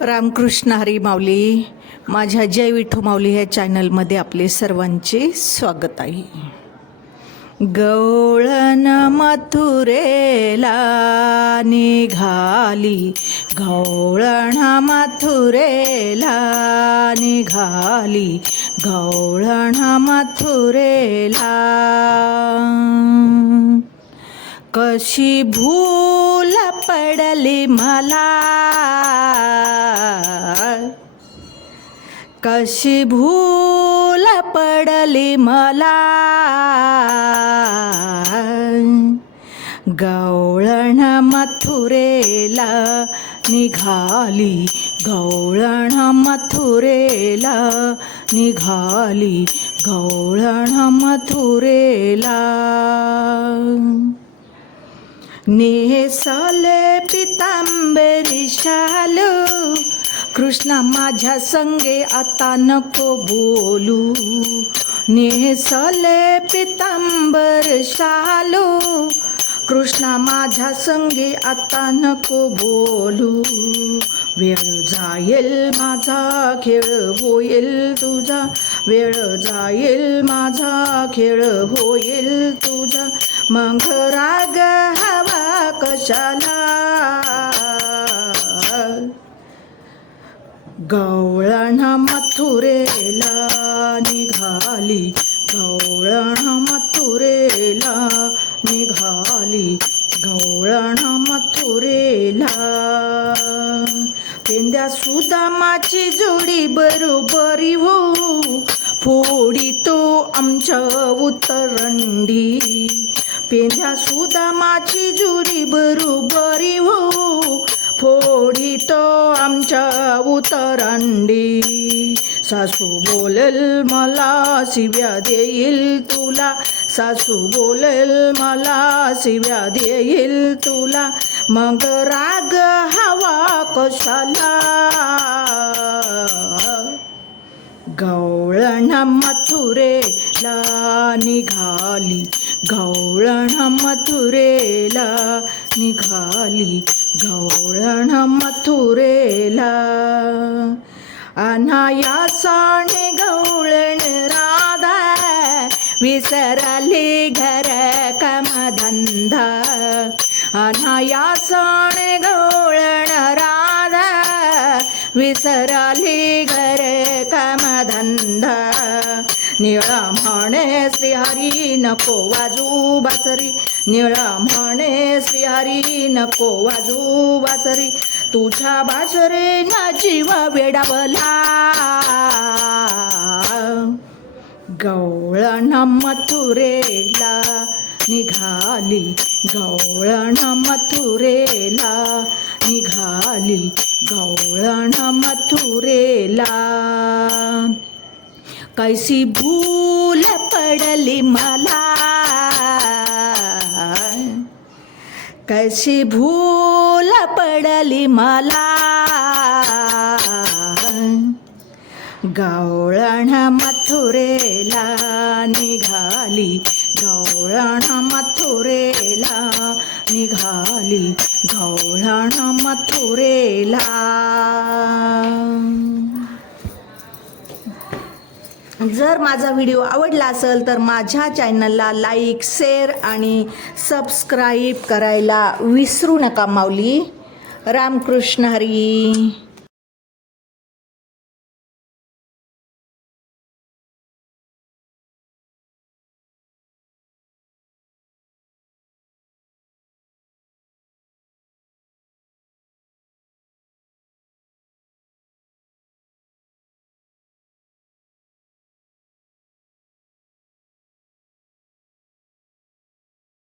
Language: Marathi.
रामकृष्ण हरी माऊली माझ्या जय विठू माऊली ह्या चॅनलमध्ये आपले सर्वांचे स्वागत आहे. गवळण मथुरेला निघाली गवळण मथुरेला निघाली गवळण मथुरेला. कशी भू भूल पडली मला. कशी भूल पडली मला. गवळण मथुरेला निघाली गवळण मथुरेला निघाली गवळण मथुरेला. नेसले पितांबरी शाल. कृष्णा माझ्या संगे आता नको बोलू. नेसले पितांबर शालू. कृष्णा माझ्या संगे आता नको बोलू. वेळ जाईल माझा खेळ होईल तुझा. वेळ जाईल माझा खेळ होईल तुझा. मग राग हवा कशाला? गवळण मथुरेला निघाली गवळण मथुरेला निघाली गवळण मथुरेला. पेंद्या सुदामाची जोडी बरोबरी हो फोडी तो आमच्या उतरंडी. पेंद्या सुदामाची जुरी बरोबरी हो. फोडी तो आमच्या उतरंडी. सासू बोलेल मला शिव्या देईल तुला. सासू बोलेल मला शिव्या देईल तुला. मग राग हवा कशाला? गवळण मथुरेला निघाली. गवळण मथुरेला निघाली. गवळण मथुरेला. अनायासाने गवळण राधा. विसरली घर कमधंदा अनायासाने गवळण राधा. विसराली घर कामधंदा. निळा म्हणे श्रीहरी नको वाजू बासरी. निळा म्हणे श्रीहरी नको वाजू बासरी. तुझ्या बासरे ना जीव वेडावला. गवळण मथुरेला निघाली गवळण मथुरेला निघाली गवळण मथुरेला. कैसी भूल पडली मला. कैसी भूल पडली मला. गवळण मथुरेला निघाली गवळण मथुरेला. निघाली गवळण मथुरेला. जर माझा व्हिडिओ आवडला असेल तर माझ्या चॅनलला लाईक शेअर आणि सबस्क्राईब करायला विसरू नका माऊली. रामकृष्ण हरी.